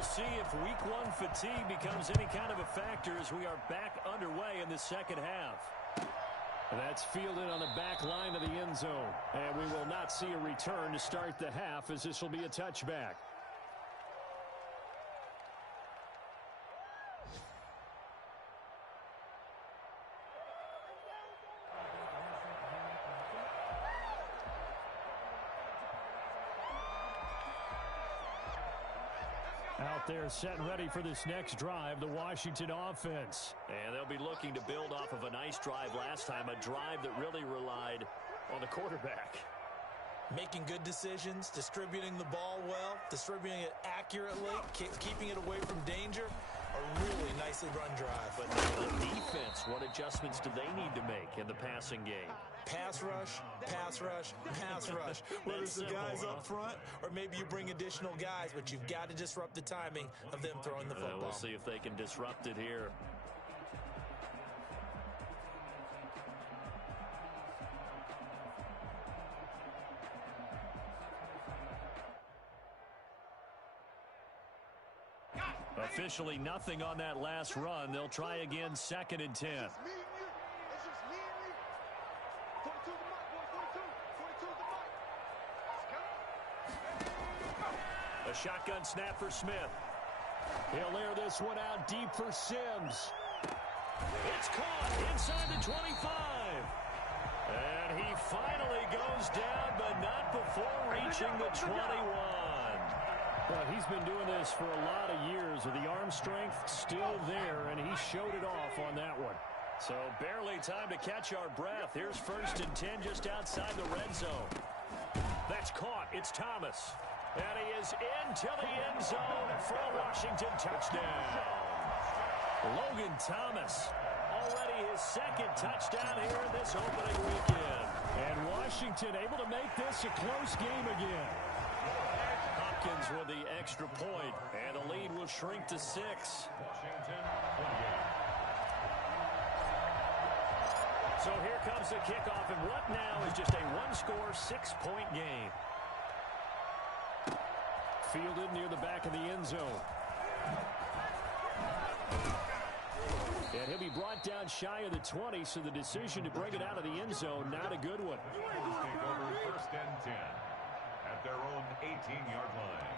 We'll see if week one fatigue becomes any kind of a factor as we are back underway in the second half. That's fielded on the back line of the end zone. And we will not see a return to start the half, as this will be a touchback. Out there set and ready for this next drive, the Washington offense. And they'll be looking to build off of a nice drive last time, a drive that really relied on the quarterback. Making good decisions, distributing the ball well, distributing it accurately, keeping it away from danger. A really nicely run drive. But now the defense, what adjustments do they need to make in the passing game? Pass rush, pass rush, pass rush. Whether it's the guys up front or maybe you bring additional guys, but you've got to disrupt the timing of them throwing the football. We'll see if they can disrupt it here. Officially nothing on that last run. They'll try again, 2nd and 10. A shotgun snap for Smith. He'll air this one out deep for Sims. It's caught inside the 25. And he finally goes down, but not before reaching the 21. Well, he's been doing this for a lot of years, with the arm strength still there, and he showed it off on that one. So barely time to catch our breath. Here's 1st and 10 just outside the red zone. That's caught. It's Thomas. And he is into the end zone for a Washington touchdown. Logan Thomas, already his 2nd touchdown here in this opening weekend. And Washington able to make this a close game again. Hopkins with the extra point, and the lead will shrink to 6. Washington 28. So here comes the kickoff, and what now is just a one-score, 6-point game. Fielded near the back of the end zone. And he'll be brought down shy of the 20, so the decision to bring it out of the end zone, not a good one. Take over 1st and 10 at their own 18-yard line.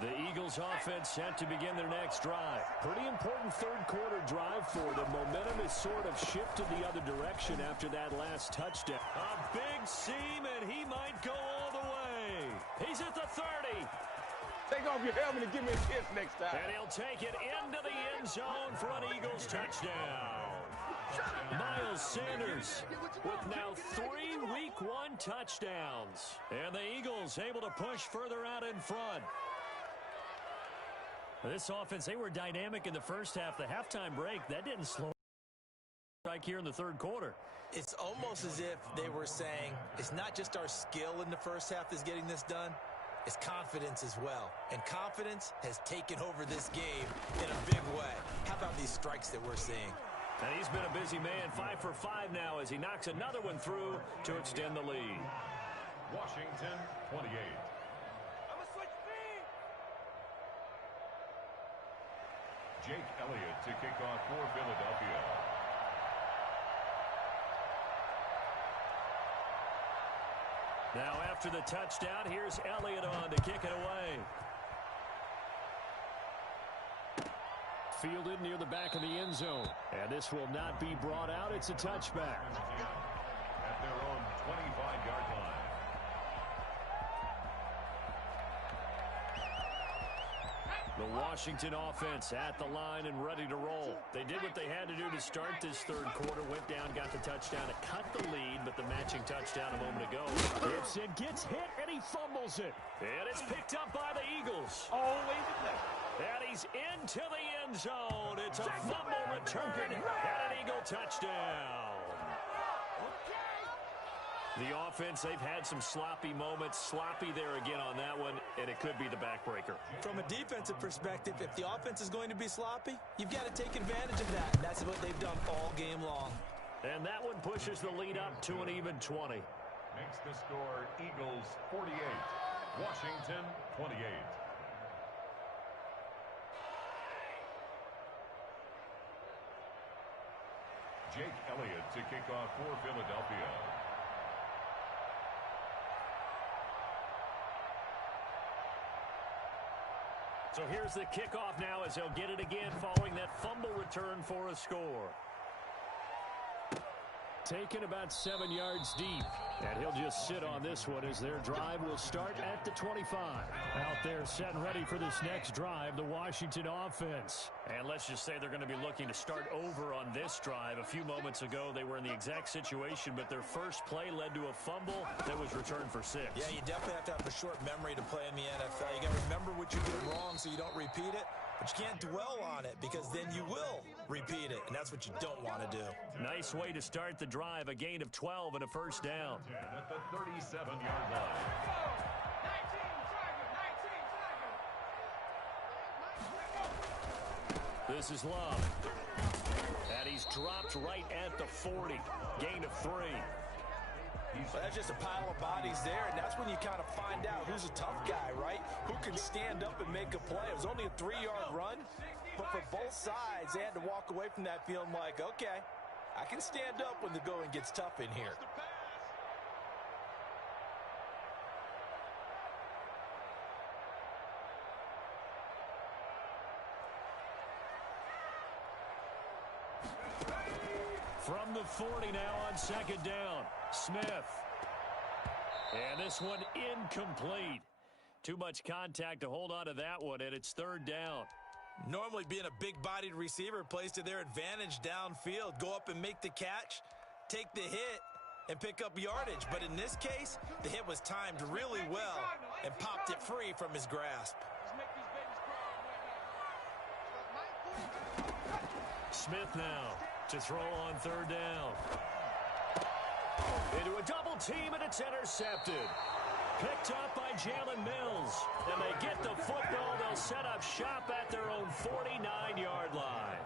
The Eagles offense set to begin their next drive. Pretty important third-quarter drive for them. Momentum has sort of shifted the other direction after that last touchdown. A big seam, and he might go all the way. He's at the 30. Take off your helmet and give me a kiss next time. And he'll take it into the end zone for an Eagles touchdown. Miles Sanders with now 3 Week 1 touchdowns. And the Eagles able to push further out in front. This offense, they were dynamic in the first half. The halftime break, that didn't slow right here in the third quarter. It's almost as if they were saying, it's not just our skill in the first half that's getting this done, it's confidence as well. And confidence has taken over this game in a big way. How about these strikes that we're seeing? And he's been a busy man, 5 for 5 now as he knocks another one through to extend the lead. Washington 28. Jake Elliott to kick off for Philadelphia. Now after the touchdown, here's Elliott on to kick it away. Fielded near the back of the end zone. And this will not be brought out. It's a touchback. At their own 25-yard line. The Washington offense at the line and ready to roll. They did what they had to do to start this third quarter. Went down, got the touchdown to cut the lead, but the matching touchdown a moment ago. Gibson gets hit, and he fumbles it. And it's picked up by the Eagles. Always And he's into the end zone. It's a fumble return and an Eagle touchdown. The offense, they've had some sloppy moments. Sloppy there again on that one, and it could be the backbreaker. From a defensive perspective, if the offense is going to be sloppy, you've got to take advantage of that. That's what they've done all game long. And that one pushes the lead up to an even 20. Makes the score Eagles 48, Washington 28. Jake Elliott to kick off for Philadelphia. So here's the kickoff now as he'll get it again following that fumble return for a score. Taken about 7 yards deep. And he'll just sit on this one as their drive will start at the 25. Out there set and ready for this next drive, the Washington offense. And let's just say they're going to be looking to start over on this drive. A few moments ago, they were in the exact situation, but their first play led to a fumble that was returned for 6. Yeah, you definitely have to have a short memory to play in the NFL. You got to remember what you did wrong so you don't repeat it. But you can't dwell on it because then you will repeat it, and that's what you don't want to do. Nice way to start the drive, a gain of 12 and a first down. At the 37-yard line. This is Love. And he's dropped right at the 40. Gain of 3. Well, that's just a pile of bodies there, and that's when you kind of find out who's a tough guy, right? Who can stand up and make a play. It was only a 3-yard run, but for both sides, they had to walk away from that feeling like, okay, I can stand up when the going gets tough in here. From the 40 now on second down, Smith. And this one incomplete. Too much contact to hold on to that one, and it's third down. Normally being a big-bodied receiver plays to their advantage downfield. Go up and make the catch, take the hit, and pick up yardage. But in this case, the hit was timed really well and popped it free from his grasp. Smith now to throw on third down. Into a double team, and it's intercepted. Picked up by Jalen Mills. And they get the football. They'll set up shop at their own 49-yard line.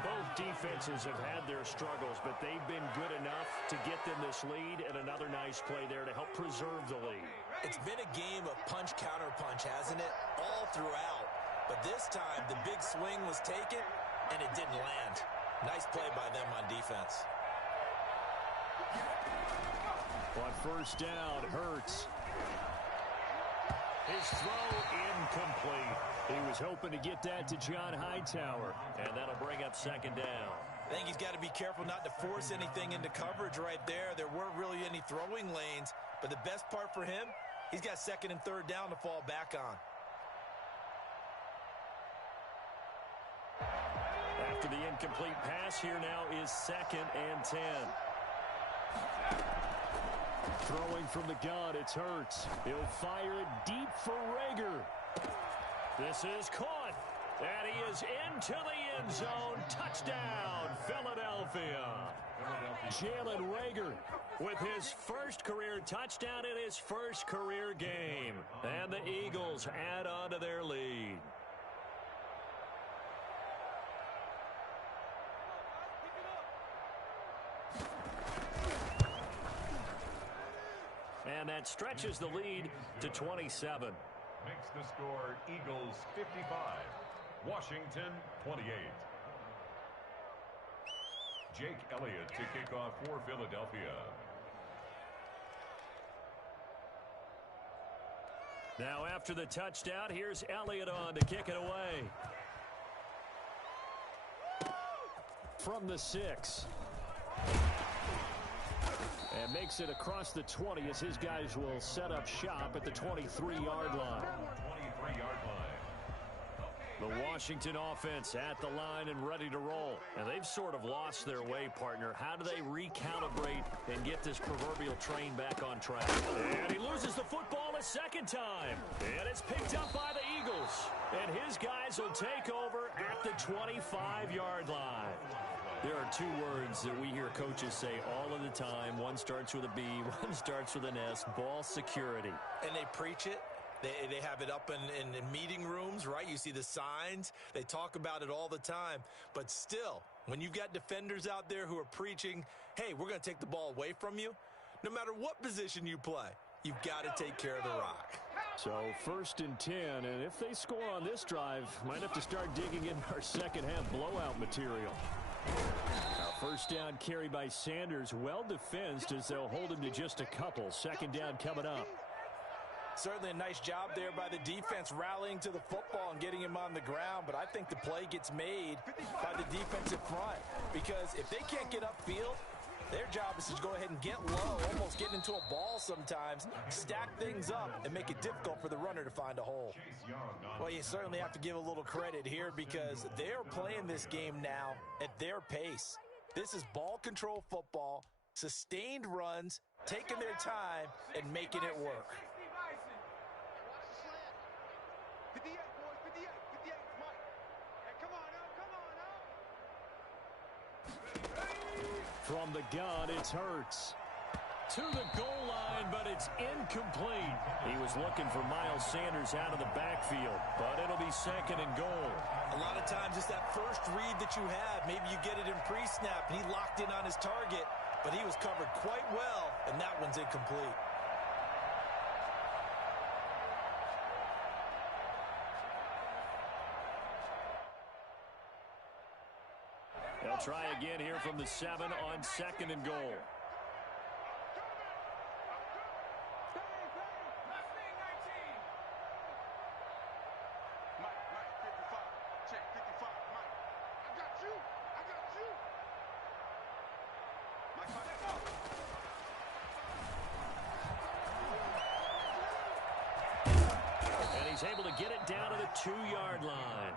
Both defenses have had their struggles, but they've been good enough to get them this lead, and another nice play there to help preserve the lead. It's been a game of punch-counter-punch, hasn't it? All throughout. But this time, the big swing was taken, and it didn't land. Nice play by them on defense. On first down, Hurts. His throw incomplete. He was hoping to get that to John Hightower, and that'll bring up second down. I think he's got to be careful not to force anything into coverage right there. There weren't really any throwing lanes, but the best part for him, he's got second and third down to fall back on. After the incomplete pass, here now is second and 10. Throwing from the gun, it's Hurts. He'll fire it deep for Reagor. This is caught. And he is into the end zone. Touchdown, Philadelphia. Jalen Reagor with his first career touchdown in his first career game. And the Eagles add on to their lead. And that stretches the lead to 27. Makes the score Eagles 55, Washington 28. Jake Elliott to kick off for Philadelphia. Now after the touchdown, here's Elliott on to kick it away. From the 6. And makes it across the 20 as his guys will set up shop at the 23-yard line. 23-yard line. The Washington offense at the line and ready to roll. And they've sort of lost their way, partner. How do they recalibrate and get this proverbial train back on track? And he loses the football a second time. And it's picked up by the Eagles. And his guys will take over at the 25-yard line. There are two words that we hear coaches say all of the time. One starts with a B, one starts with an S, ball security. And they preach it. They have it up in meeting rooms, right? You see the signs. They talk about it all the time. But still, when you've got defenders out there who are preaching, hey, we're going to take the ball away from you, No matter what position you play, you've got to take care of the rock. So 1st and 10, and if they score on this drive, might have to start digging in our second half blowout material. Now 1st down carry by Sanders, well defensed as they'll hold him to just a couple. 2nd down coming up. Certainly a nice job there by the defense rallying to the football and getting him on the ground, but I think the play gets made by the defensive front because if they can't get upfield, their job is to go ahead and get low, almost get into a ball sometimes, stack things up, and make it difficult for the runner to find a hole. Well, you certainly have to give a little credit here because they're playing this game now at their pace. This is ball control football, sustained runs, taking their time, and making it work. From the gun, it's Hurts. To the goal line, but it's incomplete. He was looking for Miles Sanders out of the backfield, but it'll be 2nd and goal. A lot of times it's that first read that you have. Maybe you get it in pre-snap, and he locked in on his target, but he was covered quite well, and that one's incomplete. They'll try again here from the 7 on 2nd and goal. And he's able to get it down to the 2-yard line.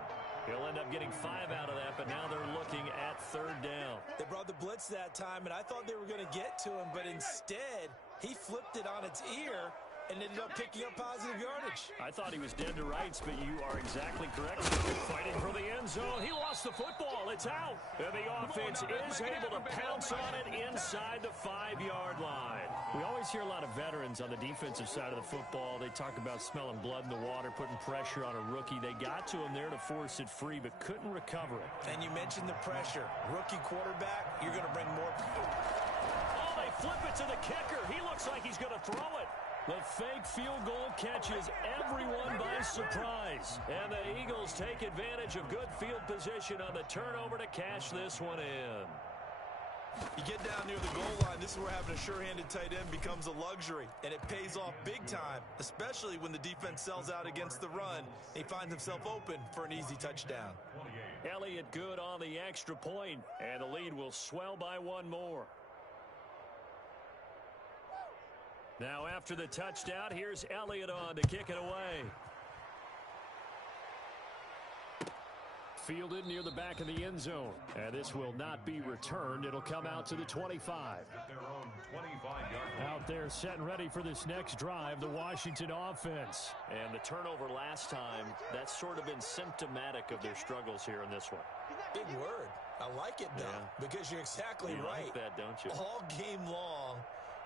He'll end up getting 5 out of that, but now they're looking at 3rd down. They brought the blitz that time, and I thought they were going to get to him, but instead, he flipped it on its ear and ended up picking up positive yardage. I thought he was dead to rights, but you are exactly correct. Fighting for the end zone. He lost the football. It's out. And the offense is able to pounce on it inside the 5-yard line. We always hear a lot of veterans on the defensive side of the football. They talk about smelling blood in the water, putting pressure on a rookie. They got to him there to force it free, but couldn't recover it. And you mentioned the pressure. Rookie quarterback, you're going to bring more. Oh, they flip it to the kicker. He looks like he's going to throw it. The fake field goal catches everyone by surprise. And the Eagles take advantage of good field position on the turnover to cash this one in. You get down near the goal line, this is where having a sure-handed tight end becomes a luxury, and it pays off big time, especially when the defense sells out against the run. He finds himself open for an easy touchdown. Elliott good on the extra point, and the lead will swell by 1 more. Now after the touchdown, here's Elliott on to kick it away. Fielded near the back of the end zone. And this will not be returned. It'll come out to the 25. Out there set and ready for this next drive, the Washington offense. And the turnover last time, that's sort of been symptomatic of their struggles here in this one. Big word. I like it, though, because you're exactly right. You like that, don't you? All game long,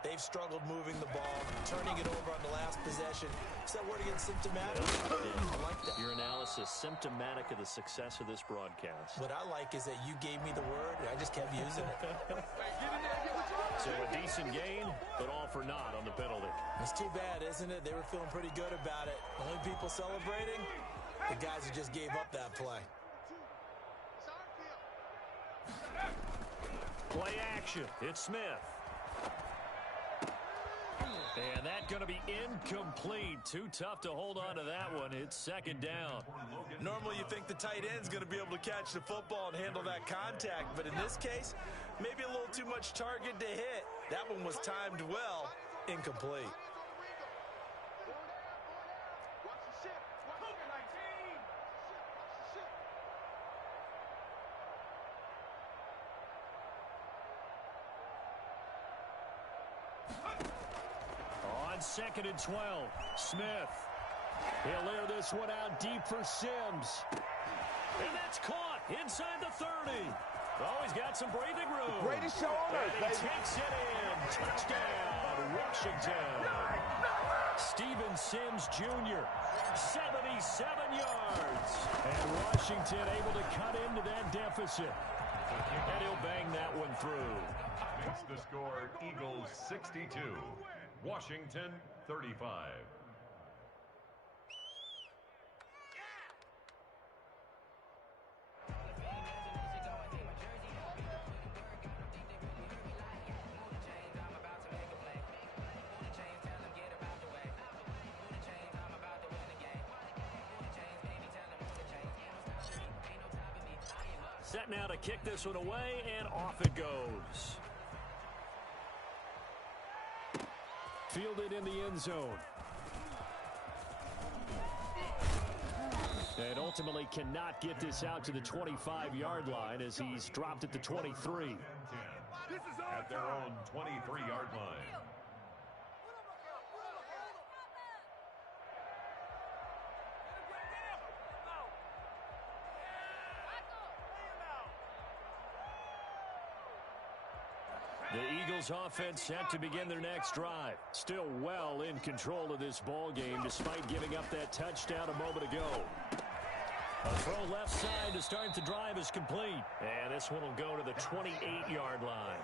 they've struggled moving the ball, turning it over on the last possession. Is that word again, symptomatic? I like that. Your analysis, symptomatic of the success of this broadcast. What I like is that you gave me the word, and I just kept using it. So a decent gain, but all for naught on the penalty. It's too bad, isn't it? They were feeling pretty good about it. Only people celebrating, the guys who just gave up that play. Play action. It's Smith. And that's going to be incomplete. Too tough to hold on to that one. It's 2nd down. Normally you think the tight end's going to be able to catch the football and handle that contact. But in this case, maybe a little too much target to hit. That one was timed well. Incomplete. On 2nd and 12, Smith. He'll air this one out deep for Sims. And that's caught inside the 30. Oh, he's got some breathing room. Greatest show on earth, And he baby. takes it in. Touchdown, Washington. Steven Sims Jr., 77 yards. And Washington able to cut into that deficit. And he'll bang that one through. Makes the score Eagles 62, Washington 35. Set now to kick this one away, and off it goes. Fielded in the end zone. And ultimately cannot get this out to the 25-yard line as he's dropped at the 23. At their own 23-yard line. The Eagles offense set to begin their next drive. Still well in control of this ball game despite giving up that touchdown a moment ago. A throw left side to start the drive is complete. And this one will go to the 28-yard line.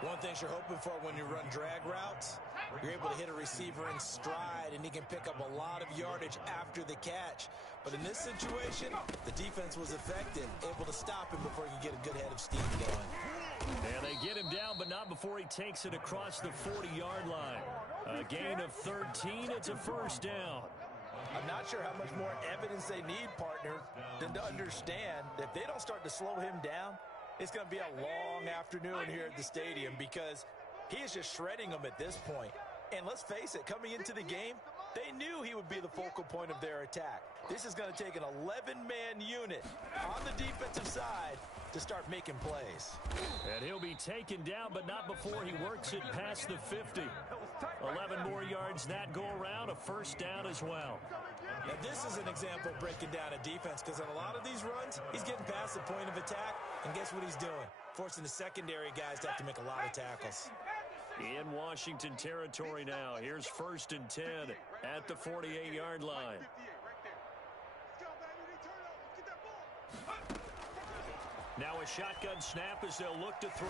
One thing you're hoping for when you run drag routes, you're able to hit a receiver in stride and he can pick up a lot of yardage after the catch. But in this situation, the defense was effective, able to stop him before he could get a good head of steam going. And they get him down, but not before he takes it across the 40-yard line. A gain of 13. It's a first down. I'm not sure how much more evidence they need, partner, than to understand that if they don't start to slow him down, it's going to be a long afternoon here at the stadium because he is just shredding them at this point. And let's face it, coming into the game, they knew he would be the focal point of their attack. This is going to take an 11-man unit on the defensive side to start making plays. And he'll be taken down, but not before he works it past the 50. 11 more yards that go around, a first down as well. Now this is an example of breaking down a defense because on a lot of these runs, he's getting past the point of attack, and guess what he's doing? Forcing the secondary guys to have to make a lot of tackles. In Washington territory now. Here's 1st and 10 at the 48-yard line. Now a shotgun snap as they'll look to throw.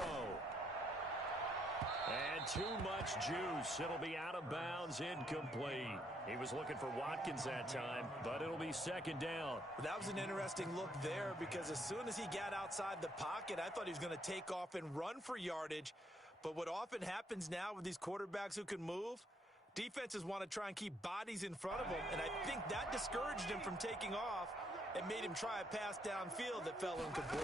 And too much juice. It'll be out of bounds, incomplete. He was looking for Watkins that time, but it'll be 2nd down. That was an interesting look there because as soon as he got outside the pocket, I thought he was going to take off and run for yardage. But what often happens now with these quarterbacks who can move, defenses want to try and keep bodies in front of them, and I think that discouraged him from taking off and made him try a pass downfield that fell incomplete.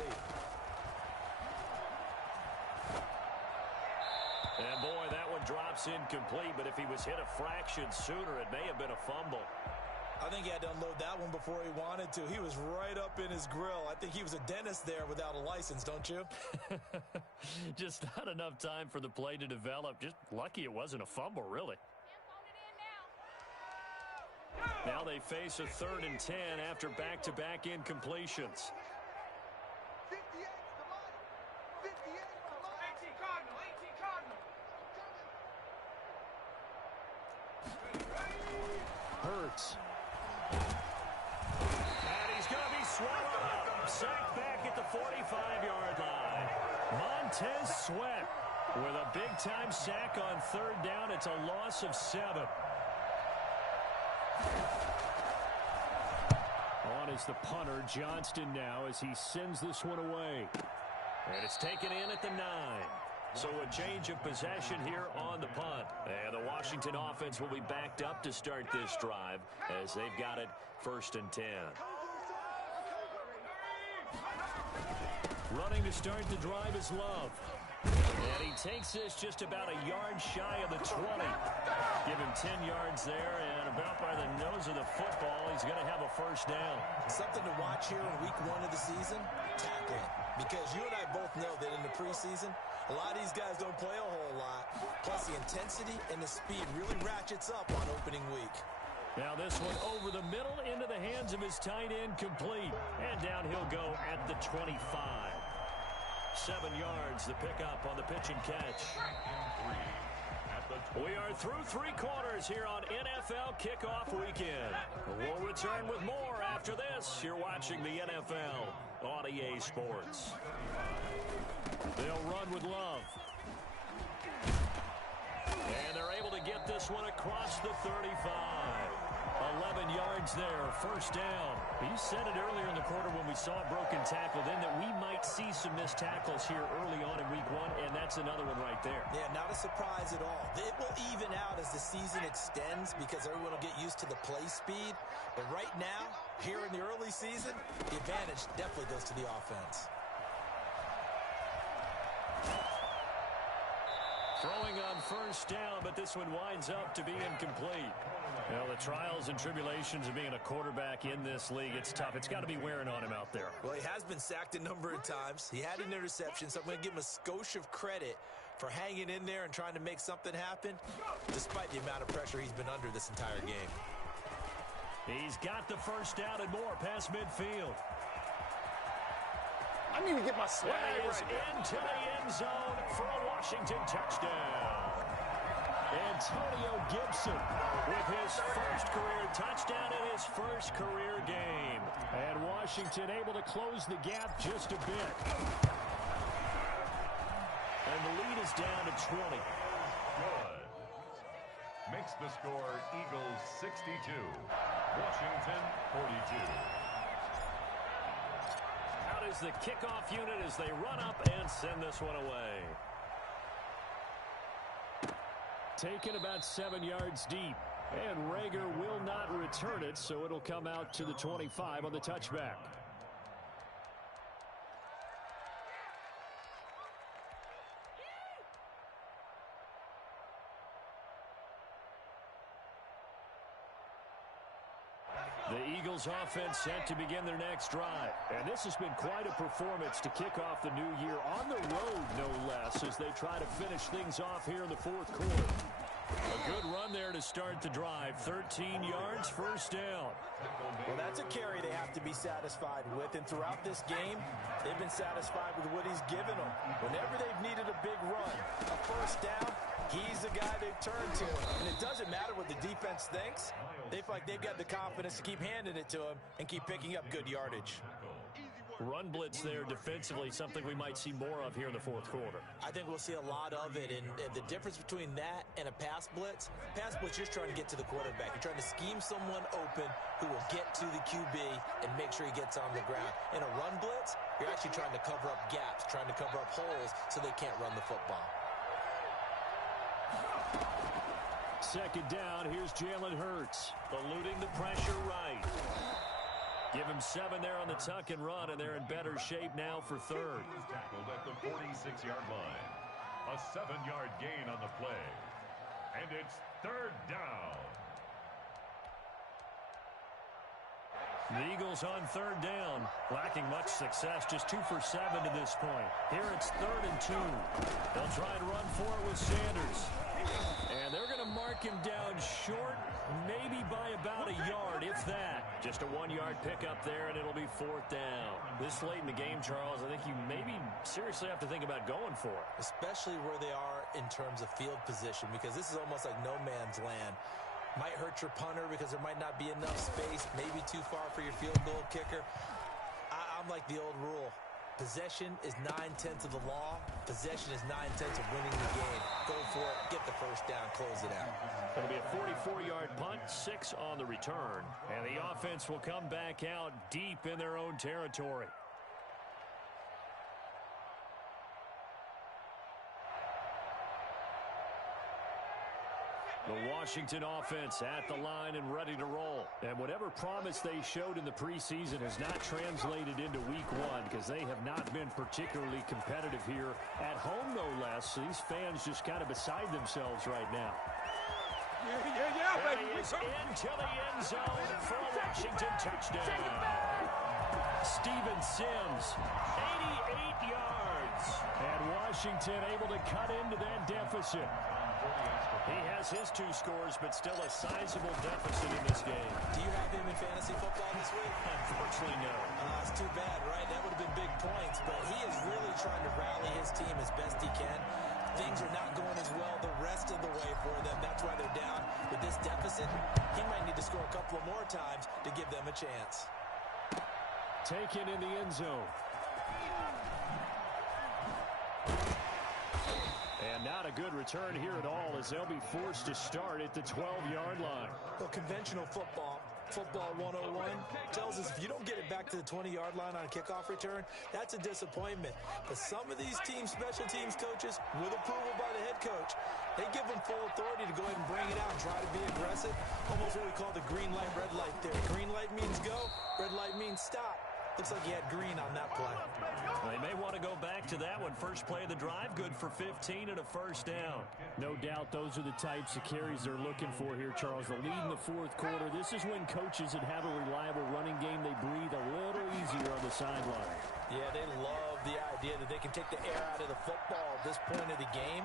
And boy, that one drops incomplete, but if he was hit a fraction sooner, it may have been a fumble. I think he had to unload that one before he wanted to. He was right up in his grill. I think he was a dentist there without a license, don't you? Just not enough time for the play to develop. Just lucky it wasn't a fumble, really. Now they face a 3rd and 10 after back-to-back incompletions. 18 Hurts. And he's going to be swallowed up. Sacked back at the 45-yard line. Montez Sweat with a big-time sack on 3rd down. It's a loss of 7. On is the punter, Johnston now, as he sends this one away. And it's taken in at the 9. So a change of possession here on the punt. And the Washington offense will be backed up to start this drive as they've got it 1st and 10. Running to start the drive is Love. And he takes this just about a yard shy of the 20. Give him 10 yards there, and about by the nose of the football, he's going to have a first down. Something to watch here in week 1 of the season, tackling. Because you and I both know that in the preseason, a lot of these guys don't play a whole lot. Plus, the intensity and the speed really ratchets up on opening week. Now this one over the middle into the hands of his tight end, complete. And down he'll go at the 25. 7 yards, the pickup on the pitch and catch. We are We're through 3 quarters here on NFL Kickoff Weekend. We'll return with more after this. You're watching the NFL on EA Sports. They'll run with Love. And they're able to get this one across the 35. 11 yards there, first down. You said it earlier in the quarter when we saw a broken tackle then that we might see some missed tackles here early on in week 1, and that's another one right there. Yeah, not a surprise at all. It will even out as the season extends because everyone will get used to the play speed. But right now, here in the early season, the advantage definitely goes to the offense. Throwing on first down, but this one winds up to be incomplete. Well, the trials and tribulations of being a quarterback in this league, it's tough. It's got to be wearing on him out there. Well, he has been sacked a number of times. He had an interception, so I'm going to give him a skosh of credit for hanging in there and trying to make something happen, despite the amount of pressure he's been under this entire game. He's got the first down and more past midfield. I need to get my swag That is right into the end zone for a Washington touchdown. Antonio Gibson with his first career touchdown in his first career game. And Washington able to close the gap just a bit. And the lead is down to 20. Good. Makes the score Eagles 62, Washington 42. Out is the kickoff unit as they run up and send this one away. Taken about 7 yards deep. And Rager will not return it, so it'll come out to the 25 on the touchback. The Eagles offense set to begin their next drive. And this has been quite a performance to kick off the new year on the road, no less, as they try to finish things off here in the fourth quarter. A good run there to start the drive. 13 yards, first down. Well, that's a carry they have to be satisfied with. And throughout this game, they've been satisfied with what he's given them. Whenever they've needed a big run, a first down, he's the guy they've turned to. And it doesn't matter what the defense thinks. They feel like they've got the confidence to keep handing it to him and keep picking up good yardage. Run blitz there defensively, something we might see more of here in the fourth quarter. I think we'll see a lot of it, and the difference between that and a pass blitz, you're trying to get to the quarterback. You're trying to scheme someone open who will get to the QB and make sure he gets on the ground. In a run blitz, you're actually trying to cover up gaps, trying to cover up holes so they can't run the football. Second down, here's Jalen Hurts, eluding the pressure right. Give him 7 there on the tuck and run, and they're in better shape now for third. He is tackled at the 46-yard line. A 7-yard gain on the play. And it's third down. The Eagles on third down, lacking much success, just 2 for 7 to this point. Here it's 3rd and 2. They'll try and run for it with Sanders. And they're going to mark him down short, maybe by about a yard, if that. Just a 1-yard pickup there, and it'll be 4th down. This late in the game, Charles, I think you maybe seriously have to think about going for it. Especially where they are in terms of field position, because this is almost like no man's land. Might hurt your punter because there might not be enough space, maybe too far for your field goal kicker. I'm like the old rule. Possession is 9/10 of the law. Possession is 9/10 of winning the game. Go for it, get the first down, close it out. It'll be a 44-yard punt, 6 on the return. And the offense will come back out deep in their own territory. The Washington offense at the line and ready to roll. And whatever promise they showed in the preseason has not translated into week 1 because they have not been particularly competitive here at home, no less. These fans just kind of beside themselves right now. Yeah, baby. He is into the end zone for a Washington touchdown. Steven Sims, 88 yards. And Washington able to cut into that deficit. He has his 2 scores, but still a sizable deficit in this game. Do you have him in fantasy football this week? Unfortunately, no. It's too bad, right? That would have been big points, but he is really trying to rally his team as best he can. Things are not going as well the rest of the way for them. That's why deficit, he might need to score a couple of more times to give them a chance. Taken in the end zone. And not a good return here at all, as they'll be forced to start at the 12-yard line. Well, conventional football 101, tells us if you don't get it back to the 20-yard line on a kickoff return, that's a disappointment. But some of these special teams coaches, with approval by the head coach, they give them full authority to go ahead and bring it out and try to be aggressive. Almost what we call the green light, red light theory. Green light means go, red light means stop. Looks like he had green on that play. They may want to go back to that one. First play of the drive, good for 15 and a first down. No doubt those are the types of carries they're looking for here, Charles. The lead in the fourth quarter. This is when coaches that have a reliable running game, they breathe a little easier on the sideline. Yeah, they love the idea that they can take the air out of the football at this point of the game.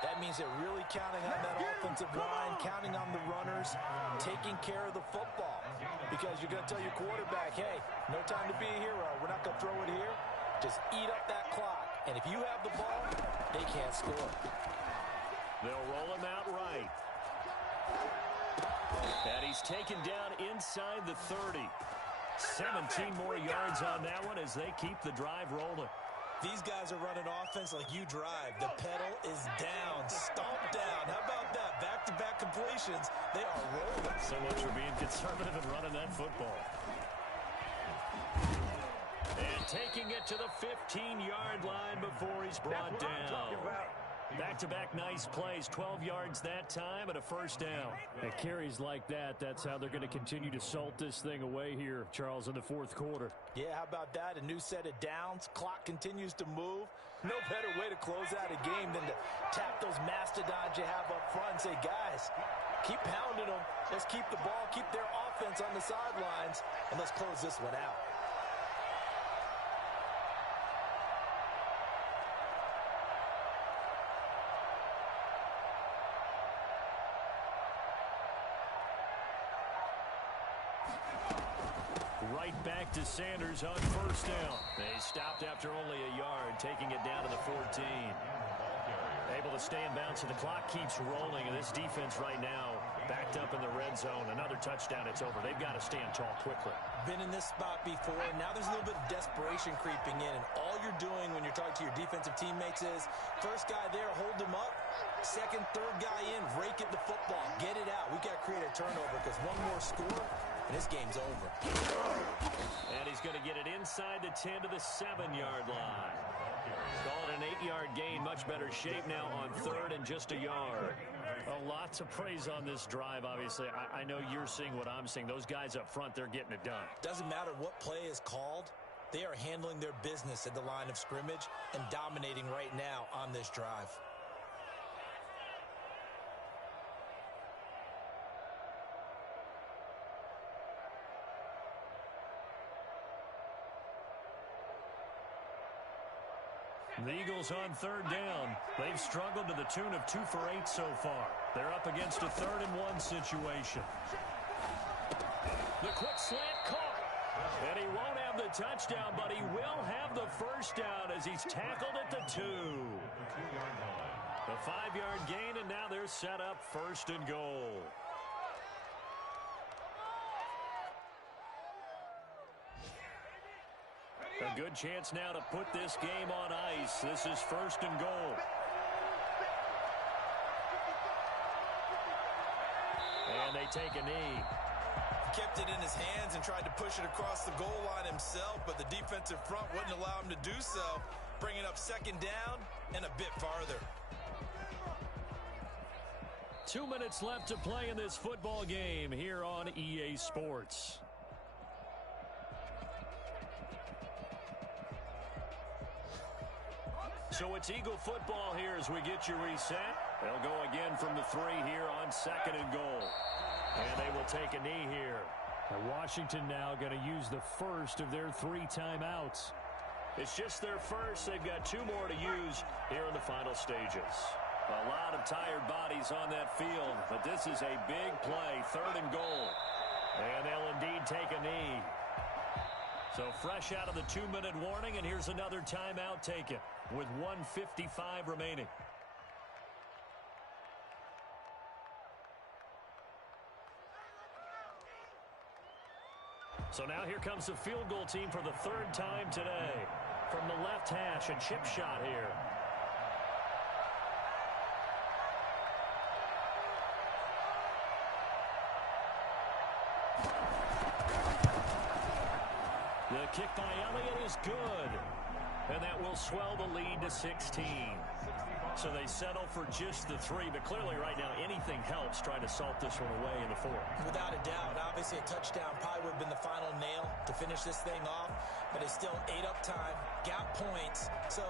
That means they're really counting on that offensive line, counting on the runners, taking care of the football. Because you're going to tell your quarterback, hey, no time to be a hero. We're not going to throw it here. Just eat up that clock. And if you have the ball, they can't score. They'll roll him out right. And he's taken down inside the 30. 17 more yards on that one as they keep the drive rolling. These guys are running offense like you drive. The pedal is down, stomped down. How about that? Back-to-back completions. They are rolling. So much for being conservative and running that football. And taking it to the 15-yard line before he's brought down. Back-to-back nice plays, 12 yards that time and a first down. At carries like that, that's how they're going to continue to salt this thing away here, Charles, in the fourth quarter. Yeah, how about that? A new set of downs. Clock continues to move. No better way to close out a game than to tap those mastodons you have up front and say, guys, keep pounding them. Let's keep the ball, keep their offense on the sidelines, and let's close this one out. Right back to Sanders on first down. They stopped after only a yard, taking it down to the 14. Able to stay in bounds, so the clock keeps rolling, and this defense right now backed up in the red zone. Another touchdown, it's over. They've got to stand tall quickly. Been in this spot before, and now there's a little bit of desperation creeping in, and all you're doing when you're talking to your defensive teammates is, first guy there, hold him up. Second, third guy in, rake at the football. Get it out. We got to create a turnover because one more score, and this game's over. And he's going to get it inside the 10 to the 7-yard line. Call it an 8-yard gain. Much better shape now on third and just a yard. A lot to praise on this drive, obviously. I know you're seeing what I'm seeing. Those guys up front, they're getting it done. Doesn't matter what play is called. They are handling their business at the line of scrimmage and dominating right now on this drive. The Eagles on third down. They've struggled to the tune of 2 for 8 so far. They're up against a 3rd and 1 situation. The quick slant caught. And he won't have the touchdown, but he will have the first down as he's tackled at the 2. The 5-yard gain, and now they're set up 1st and goal. A good chance now to put this game on ice. This is 1st and goal. And they take a knee. Kept it in his hands and tried to push it across the goal line himself, but the defensive front wouldn't allow him to do so. Bringing up 2nd down and a bit farther. 2 minutes left to play in this football game here on EA Sports. So it's Eagle football here as we get you reset. They'll go again from the 3 here on 2nd and goal. And they will take a knee here. And Washington now going to use the first of their 3 timeouts. It's just their first. They've got 2 more to use here in the final stages. A lot of tired bodies on that field, but this is a big play, 3rd and goal. And they'll indeed take a knee. So fresh out of the 2-minute warning, and here's another timeout taken with 1:55 remaining. So now here comes the field goal team for the third time today. From the left hash, a chip shot here. The kick by Elliott is good. And that will swell the lead to 16. So they settle for just the 3, but clearly right now anything helps trying to salt this one away in the 4th. Without a doubt. Obviously a touchdown probably would have been the final nail to finish this thing off, but it's still 8 up time, got points. So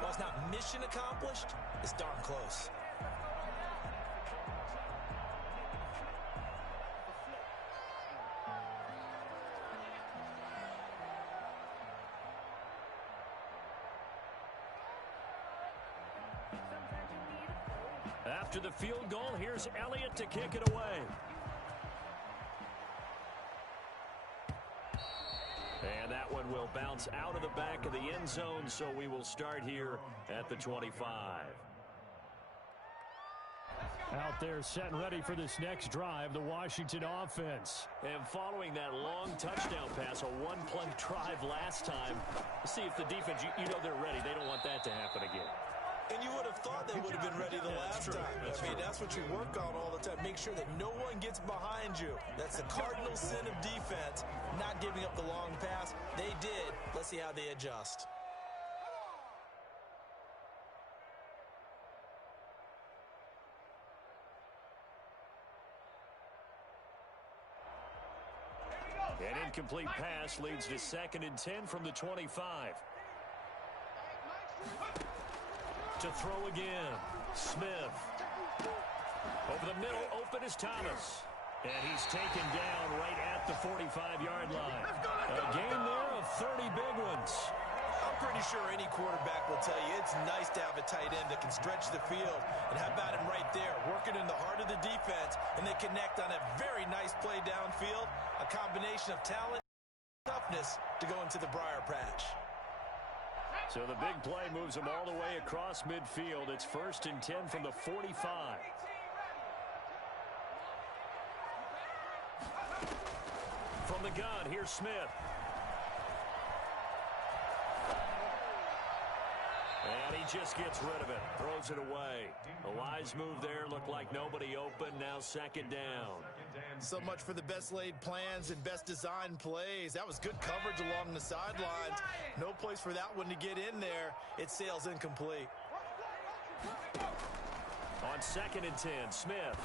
while it's not mission accomplished, it's darn close. After the field goal, here's Elliott to kick it away. And that one will bounce out of the back of the end zone, so we will start here at the 25. Out there set and ready for this next drive, the Washington offense. And following that long touchdown pass, a one-play drive last time, see if the defense, you know they're ready. They don't want that to happen again. And you would have thought they would have been ready the last time. I mean, that's what you work on all the time. Make sure that no one gets behind you. That's the cardinal sin of defense, not giving up the long pass. They did. Let's see how they adjust. An incomplete pass leads to 2nd and 10 from the 25. To throw again, Smith. Over the middle, open is Thomas. And he's taken down right at the 45-yard line. A gain there of 30 big ones. I'm pretty sure any quarterback will tell you it's nice to have a tight end that can stretch the field. And how about him right there, working in the heart of the defense, and they connect on a very nice play downfield. A combination of talent and toughness to go into the briar patch. So the big play moves them all the way across midfield. It's 1st and 10 from the 45. From the gun, here's Smith. And he just gets rid of it. Throws it away. A wise move there. Looked like nobody open. Now 2nd down. So much for the best laid plans and best designed plays. That was good coverage along the sidelines. No place for that one to get in there. It sails incomplete. On 2nd and 10, Smith.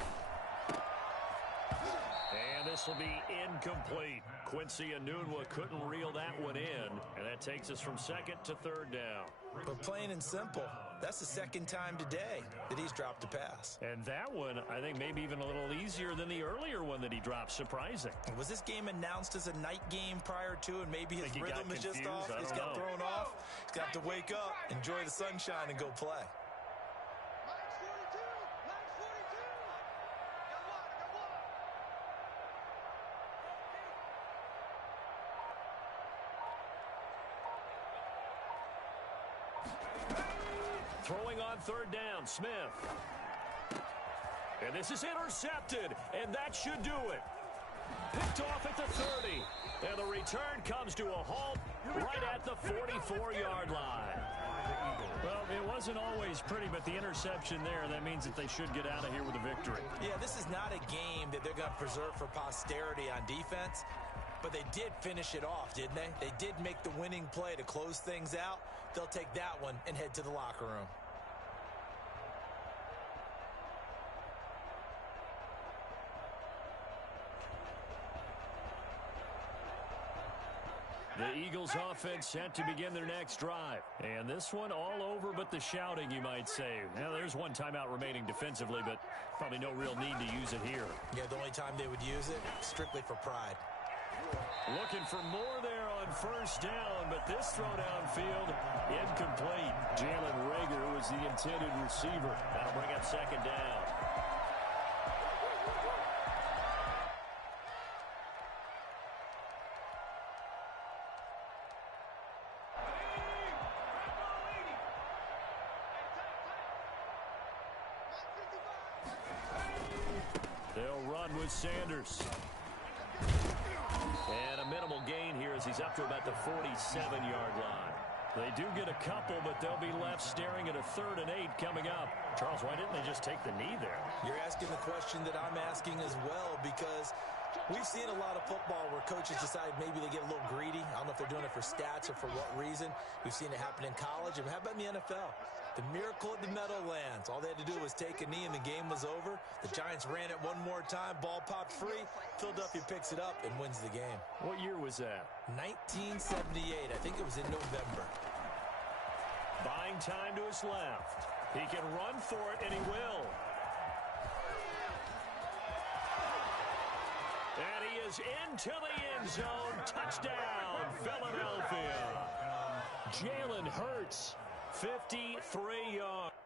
And this will be incomplete. Quincy Enunwa couldn't reel that one in. And that takes us from 2nd to 3rd down. But plain and simple, that's the 2nd time today that he's dropped a pass. And that one, I think, maybe even a little easier than the earlier one that he dropped. Surprising. Was this game announced as a night game prior to, and maybe his rhythm is just off? He's got thrown off. He's got to wake up, enjoy the sunshine, and go play. Throwing on 3rd down, Smith. And this is intercepted, and that should do it. Picked off at the 30. And the return comes to a halt right at the 44-yard line. Well, it wasn't always pretty, but the interception there, that means that they should get out of here with a victory. Yeah, this is not a game that they're going to preserve for posterity on defense, but they did finish it off, didn't they? They did make the winning play to close things out. They'll take that one and head to the locker room. The Eagles offense set to begin their next drive. And this one all over but the shouting, you might say. Now, there's one timeout remaining defensively, but probably no real need to use it here. Yeah, the only time they would use it, strictly for pride. Looking for more there on 1st down, but this throw downfield, incomplete. Jalen Reagor was the intended receiver. That'll bring up 2nd down. They'll run with Sanders. And a minimal gain here as he's up to about the 47-yard line. They do get a couple, but they'll be left staring at a 3rd and 8 coming up. Charles, why didn't they just take the knee there? You're asking the question that I'm asking as well, because we've seen a lot of football where coaches decide maybe they get a little greedy. I don't know if they're doing it for stats or for what reason. We've seen it happen in college. And how about in the NFL? The miracle of the Meadowlands. All they had to do was take a knee and the game was over. The Giants ran it one more time. Ball popped free. Philadelphia picks it up and wins the game. What year was that? 1978. I think it was in November. Buying time to his left. He can run for it, and he will. And he is into the end zone. Touchdown, Philadelphia. Jalen Hurts, 53 yards.